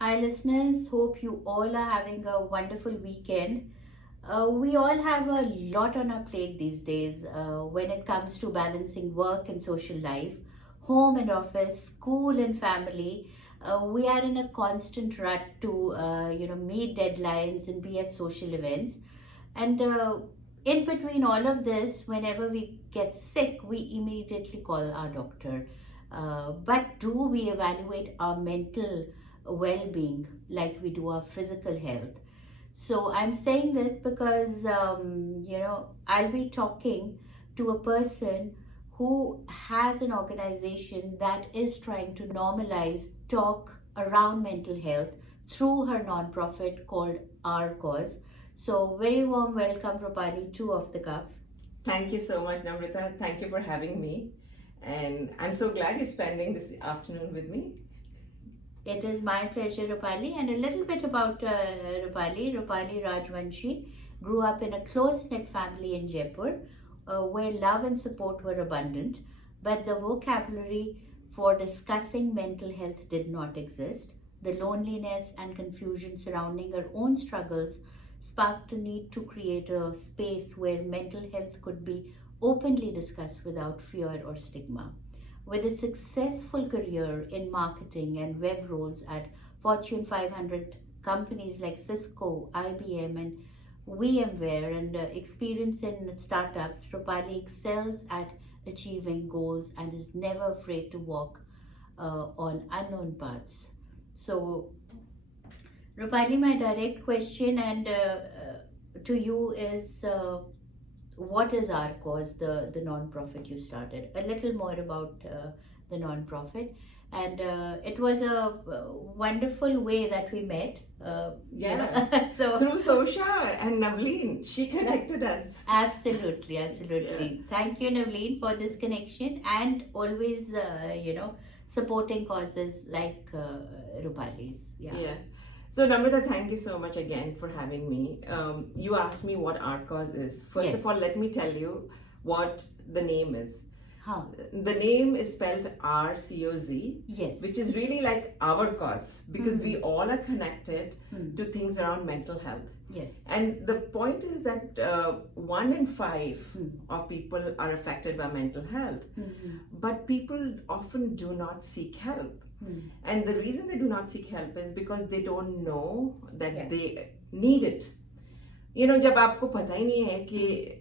Hi, listeners. Hope you all are having a wonderful weekend. We all have a lot on our plate these days when it comes to balancing work and social life, home and office, school and family. We are in a constant rut to, meet deadlines and be at social events. And in between all of this, whenever we get sick, we immediately call our doctor. But do we evaluate our mental well being like we do our physical health? So I'm saying this because, I'll be talking to a person who has an organization that is trying to normalize talk around mental health through her nonprofit called Rcoz. So, very warm welcome, Roopali, two off the cuff. Thank you so much, Namrita. Thank you for having me. And I'm so glad you're spending this afternoon with me. It is my pleasure, Roopali. And a little bit about Roopali Rajvanshy grew up in a close knit family in Jaipur where love and support were abundant, but the vocabulary for discussing mental health did not exist. The loneliness and confusion surrounding her own struggles sparked a need to create a space where mental health could be openly discussed without fear or stigma. With a successful career in marketing and web roles at Fortune 500 companies like Cisco, IBM, and VMware, and experience in startups, Roopali excels at achieving goals and is never afraid to walk on unknown paths. So, Roopali, my direct question and to you is what is Rcoz, the non-profit you started? A little more about the non-profit, and it was a wonderful way that we met. Yeah. So Through Sosha and Navleen, she connected us. absolutely. Thank you, Navleen, for this connection and always, supporting causes like Roopali's. Yeah. So, Namrita, thank you so much again for having me. You asked me what Rcoz is. First Yes. of all, let me tell you what the name is. Huh. The name is spelled RCOZ, Yes. which is really like our cause because we Mhm. all are connected to things around mental health. Yes. And the point is that 1 in 5 Hmm. of people are affected by mental health, Mhm. but people often do not seek help. Hmm. And the reason they do not seek help is because they don't know that Yeah. they need it. जब आपको पता ही नहीं है कि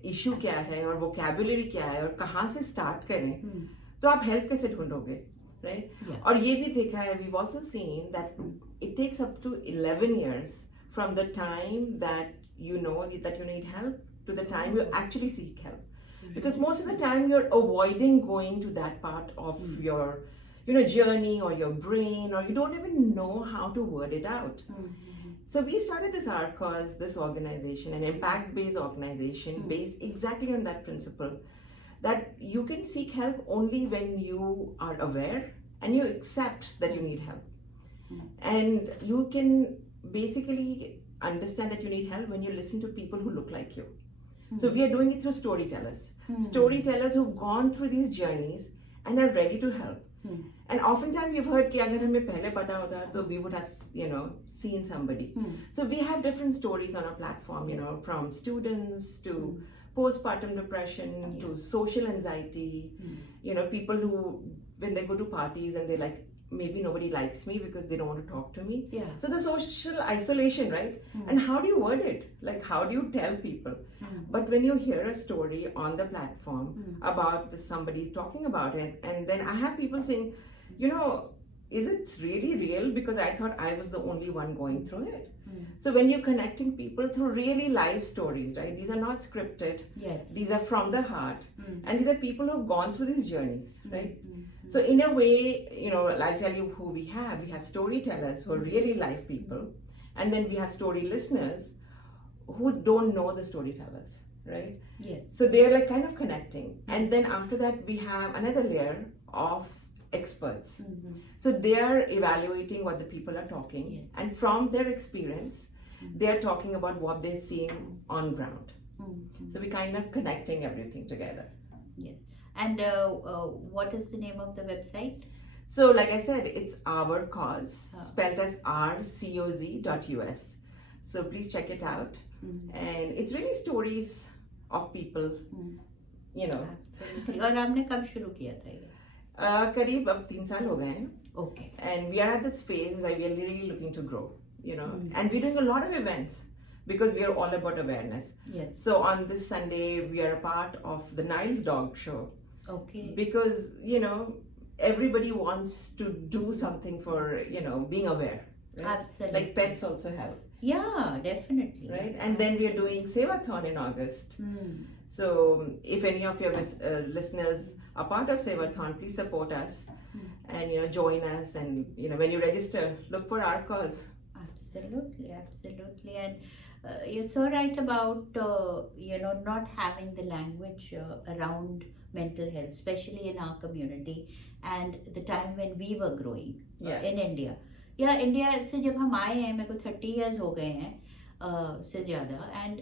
issue क्या है और vocabulary क्या है और कहाँ से स्टार्ट करें, Hmm. तो आप हेल्प कैसे ढूंढोगे, राइट? Yeah. और ये भी देखा है, we've also seen that it takes up to 11 years from the time that you know that you need help to the time you actually seek help. Because most of the time you're avoiding going to that part of your journey or your brain, or you don't even know how to word it out. So we started this Rcoz, this organization, an impact-based organization based exactly on that principle, that you can seek help only when you are aware and you accept that you need help. And you can basically understand that you need help when you listen to people who look like you. So we are doing it through storytellers. Storytellers who've gone through these journeys and are ready to help. And oftentimes we've heard कि अगर हमें पहले पता होता तो we would have seen somebody. So we have different stories on our platform, from students to postpartum depression to social anxiety. People who when they go to parties and they're like, maybe nobody likes me because they don't want to talk to me. Yeah. So the social isolation, right? And how do you word it? Like, how do you tell people? But when you hear a story on the platform about somebody talking about it, and then I have people saying, is it really real? Because I thought I was the only one going through it. So when you're connecting people through really live stories, right? These are not scripted. Yes. These are from the heart. And these are people who've gone through these journeys, right? So in a way, I'll tell you who we have. We have storytellers who are really live people. And then we have story listeners who don't know the storytellers, right? Yes. So they're like kind of connecting. And then after that, we have another layer of experts. So they are evaluating what the people are talking. Yes. And from their experience, they are talking about what they're seeing on ground. So we're kind of connecting everything together. Yes. And what is the name of the website? So, like I said, it's Rcoz, Oh. spelled as rcoz.us. So please check it out. And it's really stories of people, you know. Absolutely. और आपने कब शुरू किया था ये? करीब अब 3 साल हो गए हैं. Okay. And we are at this phase where we are really looking to grow, you know. And we're doing a lot of events because we are all about awareness. Yes. So on this Sunday, we are a part of the Niles Dog Show. Okay. Because, you know, everybody wants to do something for, you know, being aware. Right? Absolutely. Like pets also help. Yeah, definitely. Right? And then we are doing Sevathon in August. So if any of your listeners are part of Sevathon, please support us and, you know, join us. And, you know, when you register, look for Rcoz. Absolutely, absolutely. And you're so right about, you know, not having the language around mental health, especially in our community and the time when we were growing in India. Yeah, India से जब हम आए हैं, मेरे को 30 years हो गए हैं से ज़्यादा, and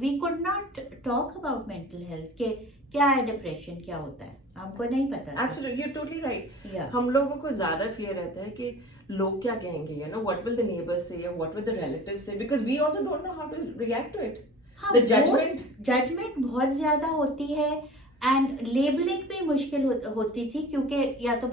we could not talk about mental health के क्या है depression, क्या होता है, हमको नहीं पता था. Absolutely, you're totally right. Yeah. हम लोगों को ज़्यादा fear रहता है कि लोग क्या कहेंगे, you know, what will the neighbors say or what will the relatives say, because we also don't know how to react to it. हाँ, The judgment बहुत ज़्यादा होती है. एंड लेबलिंग भी मुश्किल होती थी क्योंकि या तो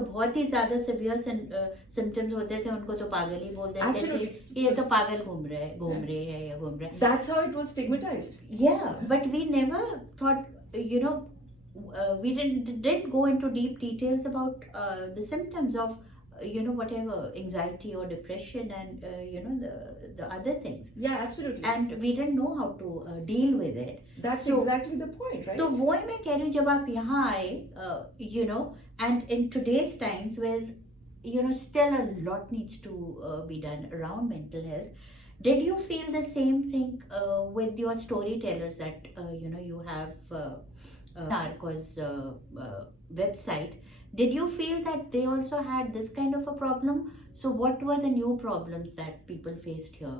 बहुत ही ज्यादा सिवियर सिम्टम्स होते थे, उनको तो पागल ही बोल देते थे कि ये तो पागल घूम रहे हैं या घूम रहे हैं. That's how it was stigmatized. Yeah, but we never thought, you know, we didn't go into deep details about the symptoms of, you know, whatever anxiety or depression and you know, the other things. Yeah, absolutely. And we didn't know how to deal with it. That's exactly the point, right? तो वो ही मैं कह रही हूँ, जब आप यहाँ आए, you know, and in today's times where, you know, still a lot needs to be done around mental health, did you feel the same thing with your storytellers that you know, you have Rcoz website? Did you feel that they also had this kind of a problem? So what were the new problems that people faced here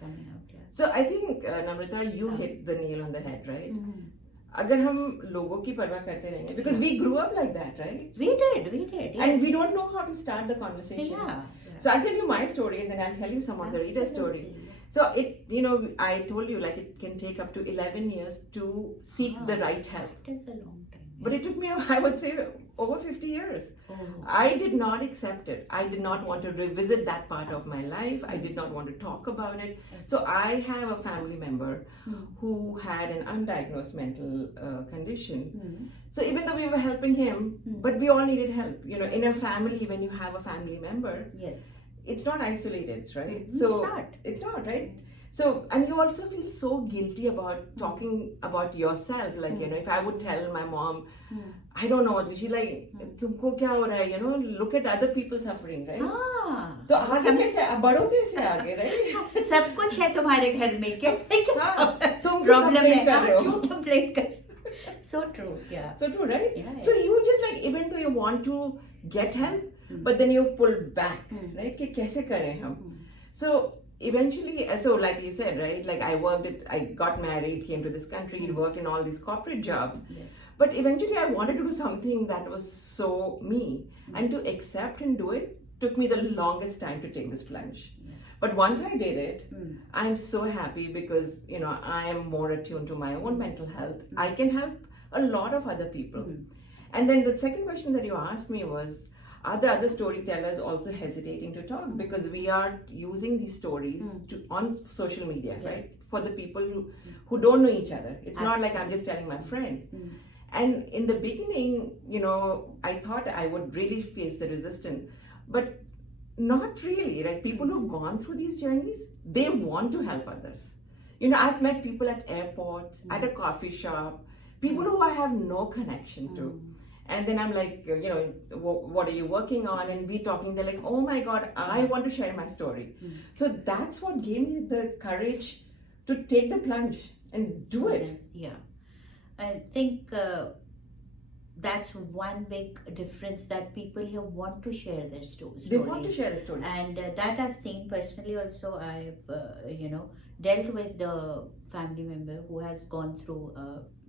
coming out? Yeah. So I think, Namrita, you hit the nail on the head, right? अगर हम लोगों की परवाह करते रहेंगे, because we grew up like that, right? We did. Yes. And we don't know how to start the conversation. Yeah. So I'll tell you my story and then I'll tell you some of the reader's story. So it, you know, I told you, like, it can take up to 11 years to seek the right help. It is a long time. But it took me, I would say, over 50 years. I did not accept it. I did not want to revisit that part of my life. I did not want to talk about it. So I have a family member who had an undiagnosed mental condition. So even though we were helping him, but we all needed help. You know, in a family, when you have a family member, it's not isolated, right? So it's not, right? So, and you also feel so guilty about talking about yourself. Like, you know, if I would tell my mom, I don't know what, she's like, तुमको क्या हो रहा है, you know, look at other people suffering, right? तो आगे कैसे, बड़ों कैसे आगे, right? सब कुछ है तुम्हारे घर में, क्या तुम प्रॉब्लम है, क्यों कंप्लेंट कर? So true, yeah. So true, right? Yeah. So you just, like, even though you want to get help, but then you pull back, right? कि कैसे करें हम? So eventually, so like you said, right? Like I got married, came to this country, worked in all these corporate jobs. But eventually I wanted to do something that was so me. And to accept and do it took me the longest time to take this plunge. But once I did it, I'm so happy because, you know, I am more attuned to my own mental health. I can help a lot of other people. And then the second question that you asked me was, are the other storytellers also hesitating to talk? Because we are using these stories on social media, right? For the people who don't know each other. It's not like I'm just telling my friend. And in the beginning, you know, I thought I would really face the resistance, but not really. Like, people who've gone through these journeys, they want to help others. You know, I've met people at airports, at a coffee shop, people who I have no connection to. And then I'm like, you know, what are you working on? And we talking, they're like, oh my God, I want to share my story. So that's what gave me the courage to take the plunge and do it. Yeah. I think that's one big difference, that people here want to share their stories. They want to share the story. And that I've seen personally also. I've, you know, dealt with the family member who has gone through,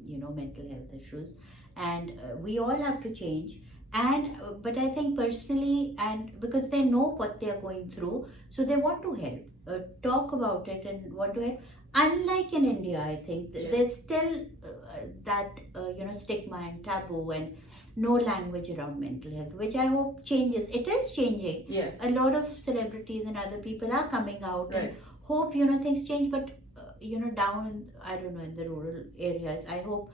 you know, mental health issues. And we all have to change. And but I think personally, and because they know what they are going through, so they want to help, talk about it and want to help. Unlike in India, I think there's still that stigma and taboo and no language around mental health, which I hope changes. It is changing. Yeah. A lot of celebrities and other people are coming out, Right. and hope things change. But down in, I don't know, in the rural areas, I hope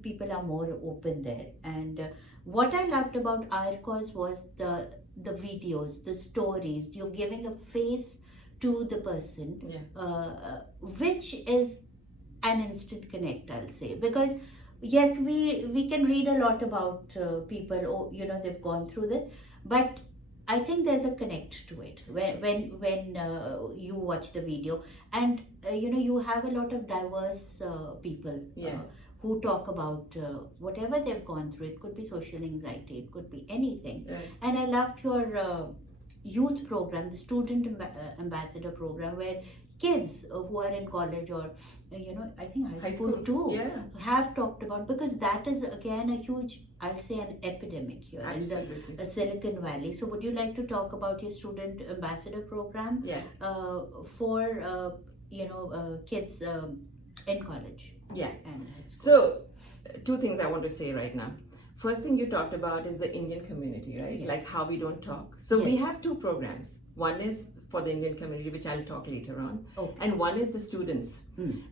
people are more open there. And what I loved about Rcoz was the videos, the stories. You're giving a face to the person, which is an instant connect, I'll say. Because yes, we can read a lot about people, they've gone through this, but I think there's a connect to it when you watch the video. And you have a lot of diverse people who talk about whatever they've gone through. It could be social anxiety, it could be anything. Right. And I loved your youth program, the student ambassador program, where kids who are in college or I think high school too have talked about, because that is again a huge, I'll say, an epidemic here in the Silicon Valley. So would you like to talk about your student ambassador program for kids in college? And high school? So two things I want to say right now. First thing you talked about is the Indian community, right? Yes. Like how we don't talk. So we have two programs. One is for the Indian community, which I'll talk later on. Okay. And one is the students,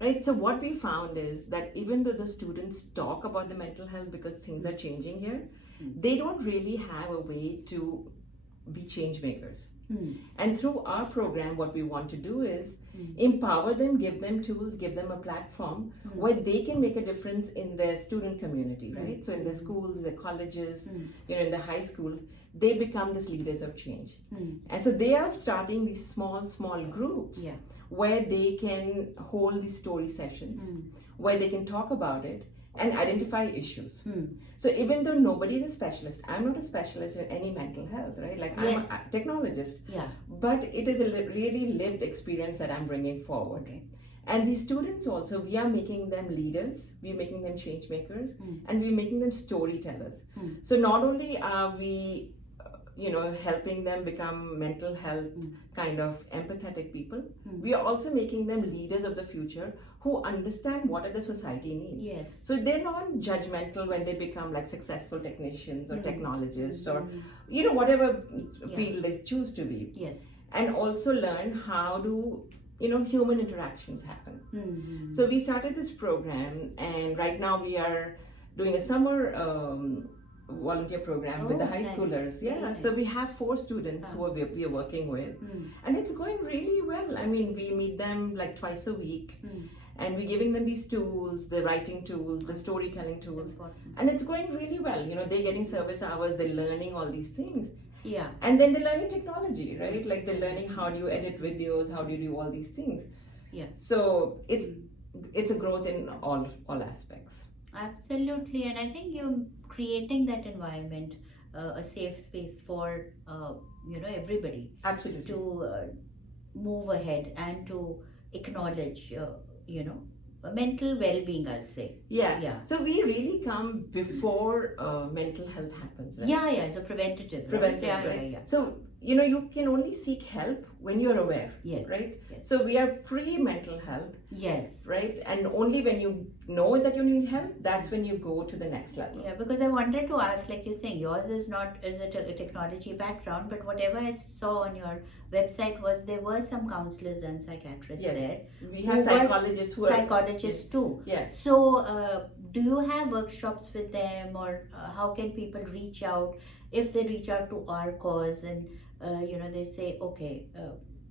right? So what we found is that even though the students talk about the mental health because things are changing here, they don't really have a way to be change makers. And through our program, what we want to do is empower them, give them tools, give them a platform where they can make a difference in their student community, right? So in their schools, their colleges, in the high school, they become these leaders of change. And so they are starting these small groups where they can hold these story sessions, where they can talk about it and identify issues. So even though nobody is a specialist, I'm not a specialist in any mental health, right? Like I'm a technologist, but it is a really lived experience that I'm bringing forward. Okay. And these students also, we are making them leaders, we're making them change makers, and we're making them storytellers. So not only are we helping them become mental health kind of empathetic people, we are also making them leaders of the future who understand what the society needs. Yes. So they're not judgmental when they become like successful technicians or technologists or whatever field they choose to be. Yes. And also learn how do human interactions happen. So we started this program, and right now we are doing a summer volunteer program with the high schoolers. Nice. So we have 4 students who we are working with, and it's going really well. I mean, we meet them like twice a week, and we're giving them these tools, the writing tools, the storytelling tools, and it's going really well. They're getting service hours, they're learning all these things. And then they're learning technology, right? Like they're learning how do you edit videos, how do you do all these things. So it's a growth in all aspects. Absolutely. And I think you're creating that environment, a safe space for everybody. Absolutely. To move ahead and to acknowledge mental well-being, I'll say. So we really come before mental health happens, right? So preventative, right? So you can only seek help when you're aware, right? So we are pre-mental health, right? And only when you know that you need help, that's when you go to the next level. Because I wanted to ask, like you're saying, yours is a technology background, but whatever I saw on your website was there were some counselors and psychiatrists there. We have psychologists too. So do you have workshops with them, or how can people reach out if they reach out to Rcoz and they say, okay,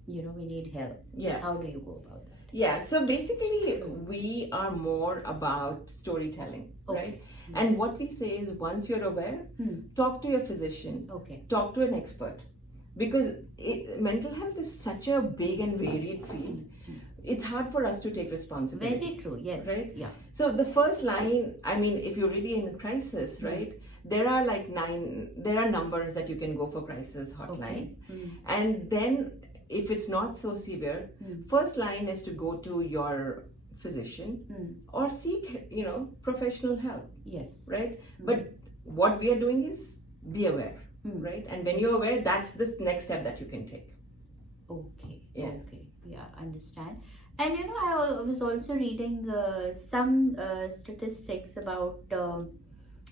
we need help? How do you go about that? So basically we are more about storytelling, right? And what we say is, once you're aware, talk to your physician, talk to an expert, because mental health is such a big and varied field. It's hard for us to take responsibility. Very true, yes. Right? So the first line, I mean, if you're really in a crisis, right, there are numbers that you can go for crisis hotline. And then if it's not so severe, first line is to go to your physician or seek, professional help. Right? But what we are doing is be aware, right? And when you're aware, that's the next step that you can take. Okay. Yeah. Okay. Yeah, understand. And I was also reading some statistics about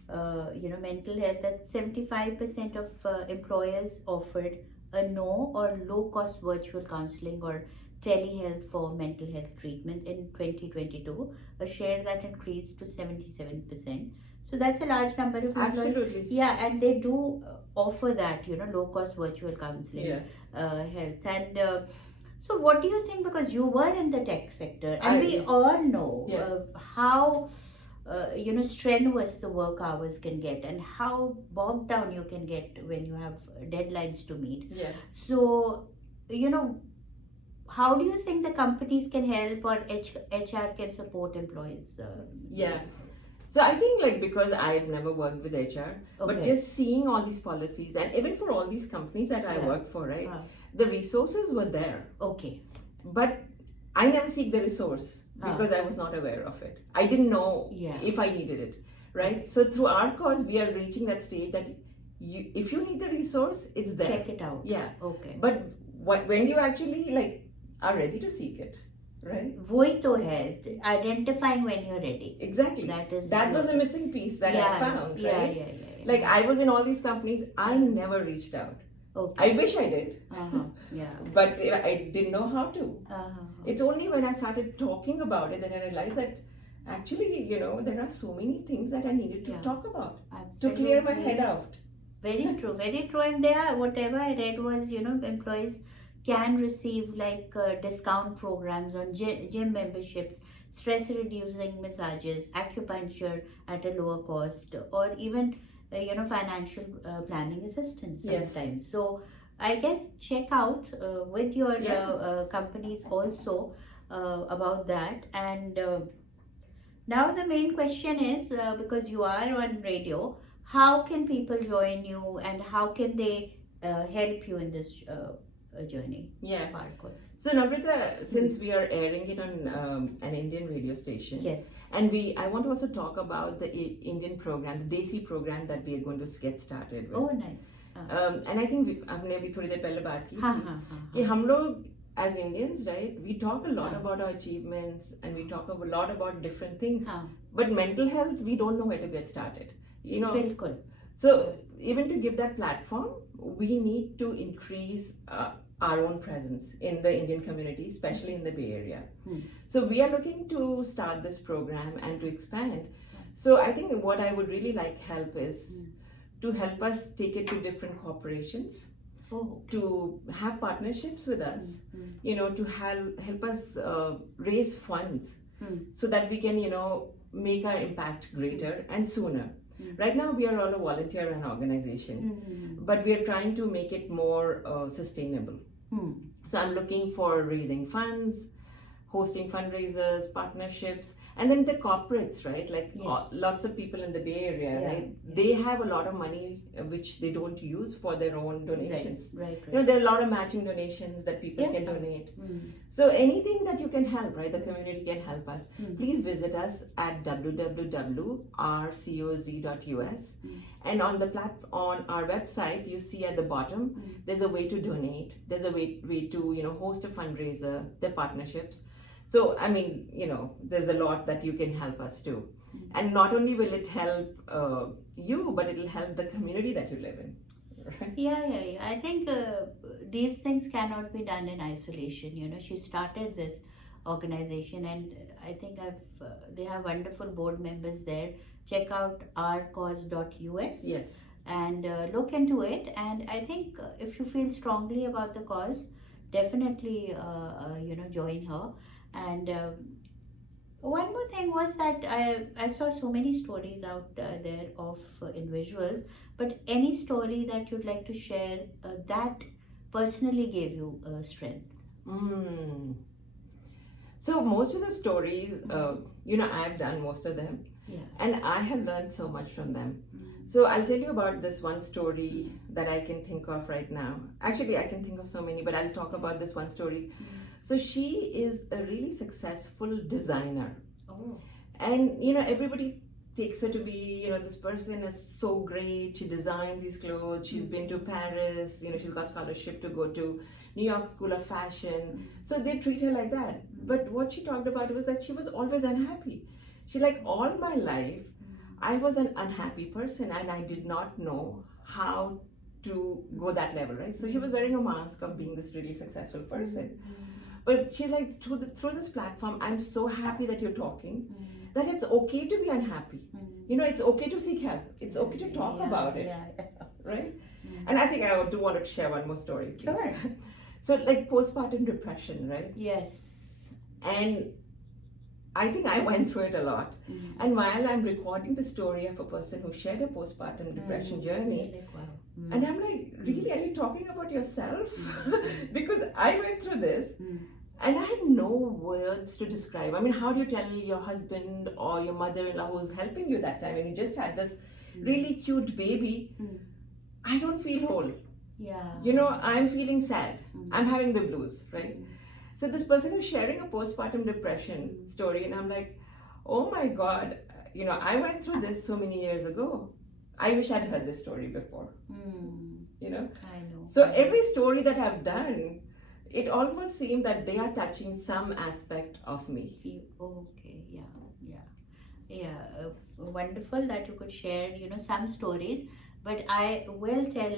mental health, that 75% of employers offered a no or low cost virtual counseling or telehealth for mental health treatment in 2022, a share that increased to 77%. So that's a large number of employers. Absolutely. Yeah, and they do offer that, low cost virtual counseling, Yeah. health. And so what do you think, because you were in the tech sector and we Yeah. all know Yeah. how strenuous the work hours can get and how bogged down you can get when you have deadlines to meet. Yeah. So, how do you think the companies can help, or HR can support employees? Yeah. So I think because I've never worked with HR, but just seeing all these policies, and even for all these companies that I worked for, right, the resources were there. Okay. But I never seek the resource because I was not aware of it. I didn't know if I needed it, right? So through Rcoz, we are reaching that stage that if you need the resource, it's there. Check it out. Yeah. Okay. But when you actually are ready to seek it, right? वही तो है, identifying when you're ready. Exactly. That was a missing piece that I found, right? Yeah. I was in all these companies, I never reached out. Okay. I wish I did. Yeah. But I didn't know how to. It's only when I started talking about it that I realized that actually, there are so many things that I needed to talk about. Absolutely. To clear my head out. Very true, very true. And whatever I read was, employees can receive discount programs on gym memberships, stress reducing massages, acupuncture at a lower cost, or even financial planning assistance sometimes. Yes. So I guess check out with your companies also about that. And now the main question is, because you are on radio, how can people join you and how can they help you in this journey? Yeah. Of Rcoz? So Namrita, since we are airing it on an Indian radio station, Yes. And I want to also talk about the Indian program, the Desi program that we are going to get started with. Oh, nice. And I think हमने अभी थोड़ी देर पहले बात की थी कि हम लोग as Indians, right, we talk a lot about our achievements and we talk a lot about different things. But mental health, we don't know where to get started. Bilkul. So even to give that platform, we need to increase our own presence in the Indian community, especially in the Bay Area. So we are looking to start this program and to expand. So I think what I would really like help is to help us take it to different corporations, to have partnerships with us, to help us raise funds so that we can, make our impact greater and sooner. Right now, we are all a volunteer-run organization, but we are trying to make it more sustainable. So I'm looking for raising funds, hosting fundraisers, partnerships, and then the corporates, right? Lots of people in the Bay Area, right? They have a lot of money which they don't use for their own donations. Right. There are a lot of matching donations that people can donate. So anything that you can help, right? The community can help us. Please visit us at www.rcoz.us. And on our website, you see at the bottom, there's a way to donate. There's a way to, host a fundraiser, the partnerships. So, I mean, there's a lot that you can help us do. And not only will it help you, but it'll help the community that you live in. Right? Yeah. I think these things cannot be done in isolation. She started this organization, and I think they have wonderful board members there. Check out rcoz.us. Yes. And look into it. And I think if you feel strongly about the cause, definitely, join her. And one more thing was that I saw so many stories out there of individuals, but any story that you'd like to share that personally gave you strength? So most of the stories, I've done most of them, and I have learned so much from them. So I'll tell you about this one story that I can think of right now. Actually, I can think of so many, but I'll talk about this one story. So she is a really successful designer. And, everybody takes her to be, this person is so great. She designs these clothes. She's been to Paris. She's got scholarship to go to New York School of Fashion. So they treat her like that. But what she talked about was that she was always unhappy. She like, all my life, I was an unhappy person and I did not know how to go that level, right? So she was wearing a mask of being this really successful person. But she's like, through this platform, I'm so happy that you're talking, that it's okay to be unhappy. It's okay to seek help. It's okay to talk about it, right? And I think I do want to share one more story, please. Sure. So like postpartum depression, right? Yes. And I think I went through it a lot. And while I'm recording the story of a person who shared a postpartum depression journey, Like, wow. and I'm like, really, are you talking about yourself? Because I went through this and I had no words to describe. I mean, how do you tell your husband or your mother-in-law who's helping you that time and you just had this really cute baby, I don't feel whole. Yeah. I'm feeling sad. I'm having the blues, right? So this person is sharing a postpartum depression story and I'm like, oh my God, I went through this so many years ago. I wish I'd heard this story before. I know. So every story that I've done, it almost seemed that they are touching some aspect of me. Okay, wonderful that you could share, some stories. But I will tell,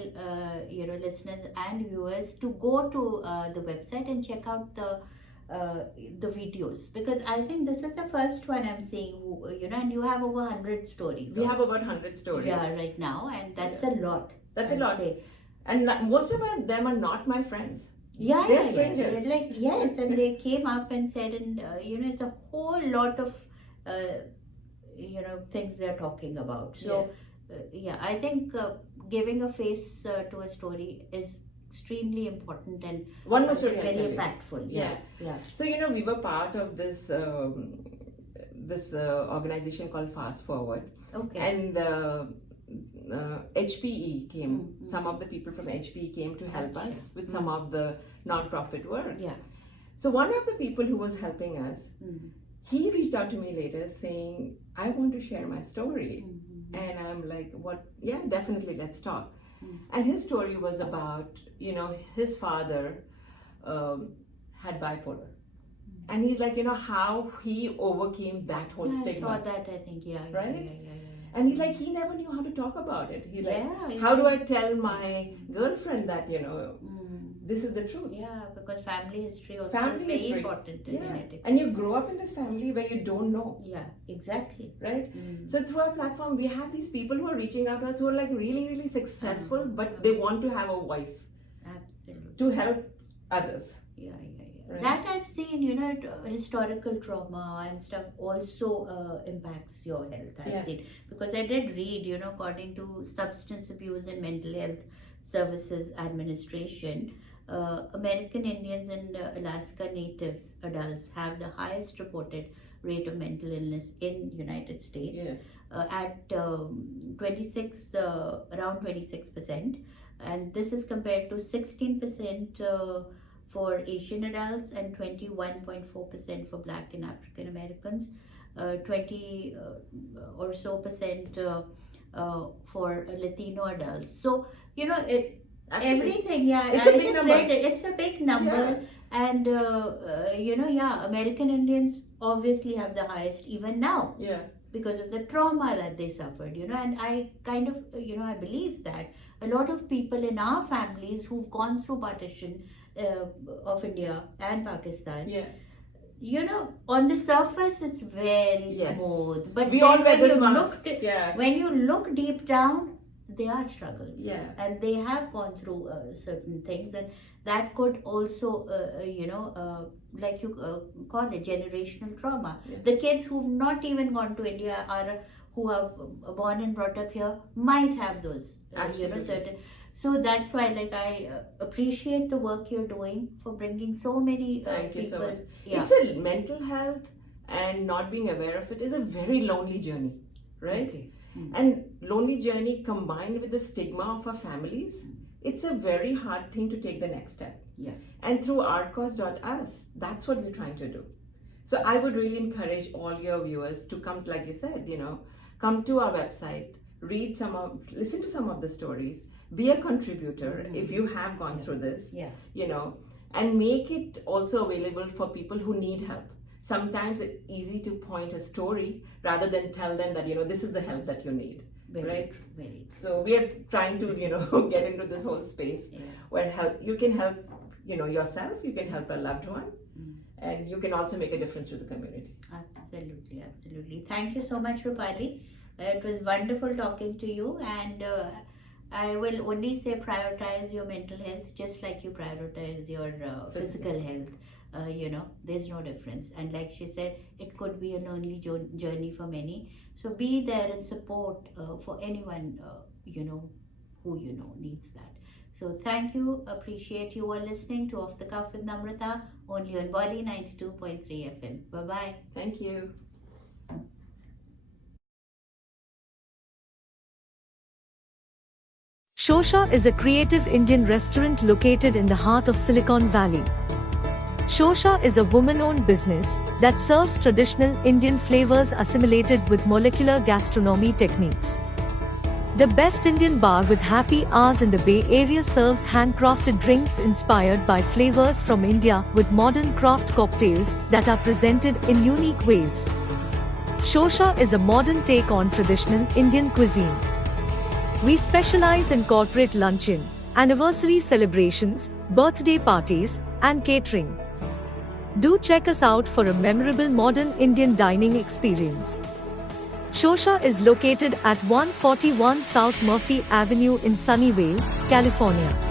listeners and viewers to go to the website and check out the videos, because I think this is the first one I'm seeing, and you have over 100 stories. We have about 100 stories. Yeah, right now, and that's a lot. That's a lot. Say. And most of them are not my friends. Yeah, they're strangers. They're like, yes, and they came up and said, and it's a whole lot of, things they're talking about. So, I think giving a face to a story is extremely important and one more story very impactful. Yeah. So we were part of this organization called Fast Forward. Okay. And HPE came. Some of the people from HPE came to help us with some of the non-profit work. Yeah. So one of the people who was helping us, he reached out to me later saying, I want to share my story. And I'm like, what? Yeah, definitely, let's talk. And his story was about, his father had bipolar. And he's like, how he overcame that whole stigma. I saw that, I think, right? And he's like, he never knew how to talk about it. He's like, Yeah. how do I tell my girlfriend that, this is the truth? Yeah, because family history also is very important. And you grow up in this family where you don't know. Yeah, exactly. Right? So through our platform, we have these people who are reaching out to us who are like really, really successful, but they want to have a voice. Absolutely. To help others. Yeah. Right. That I've seen, historical trauma and stuff also impacts your health. I've seen, because I did read, according to Substance Abuse and Mental Health Services Administration, American Indians and Alaska Native adults have the highest reported rate of mental illness in United States at around 26%, and this is compared to 16% for Asian adults and 21.4% for Black and African Americans, 20 or so percent for Latino adults. So everything, it's I a big just number. read it. It's a big number, and American Indians obviously have the highest even now. Because of the trauma that they suffered, and I kind of, I believe that a lot of people in our families who've gone through partition of India and Pakistan, on the surface it's very smooth, but we all wear when this you mask. when you look deep down, there are struggles, and they have gone through certain things, and that could also, like you call it, generational trauma. The kids who've not even gone to India who are born and brought up here might have those, certain. So that's why, I appreciate the work you're doing for bringing so many Thank you people. so much. Yeah. It's a mental health and not being aware of it is a very lonely journey, right? Okay. And lonely journey combined with the stigma of our families, it's a very hard thing to take the next step. And through Rcoz.us, that's what we're trying to do. So I would really encourage all your viewers to come, like you said, come to our website, listen to some of the stories, be a contributor if you have gone through this, and make it also available for people who need help. Sometimes it's easy to point a story rather than tell them that, this is the help that you need. Right? Very. So we are trying to, get into this whole space where you can help, yourself, you can help a loved one, and you can also make a difference to the community. Absolutely. Thank you so much, Roopali. It was wonderful talking to you, and I will only say prioritize your mental health just like you prioritize your physical health. There's no difference, and like she said, it could be a lonely journey for many, so be there and support for anyone who needs that. So thank you, appreciate you all listening to Off the Cuff with Namrita, only on Bolly 92.3 FM. Bye bye. Thank you. Shosha is a creative Indian restaurant located in the heart of Silicon Valley. Shosha is a woman-owned business that serves traditional Indian flavors assimilated with molecular gastronomy techniques. The best Indian bar with happy hours in the Bay Area serves handcrafted drinks inspired by flavors from India with modern craft cocktails that are presented in unique ways. Shosha is a modern take on traditional Indian cuisine. We specialize in corporate luncheon, anniversary celebrations, birthday parties, and catering. Do check us out for a memorable modern Indian dining experience. Shosha is located at 141 South Murphy Avenue in Sunnyvale, California.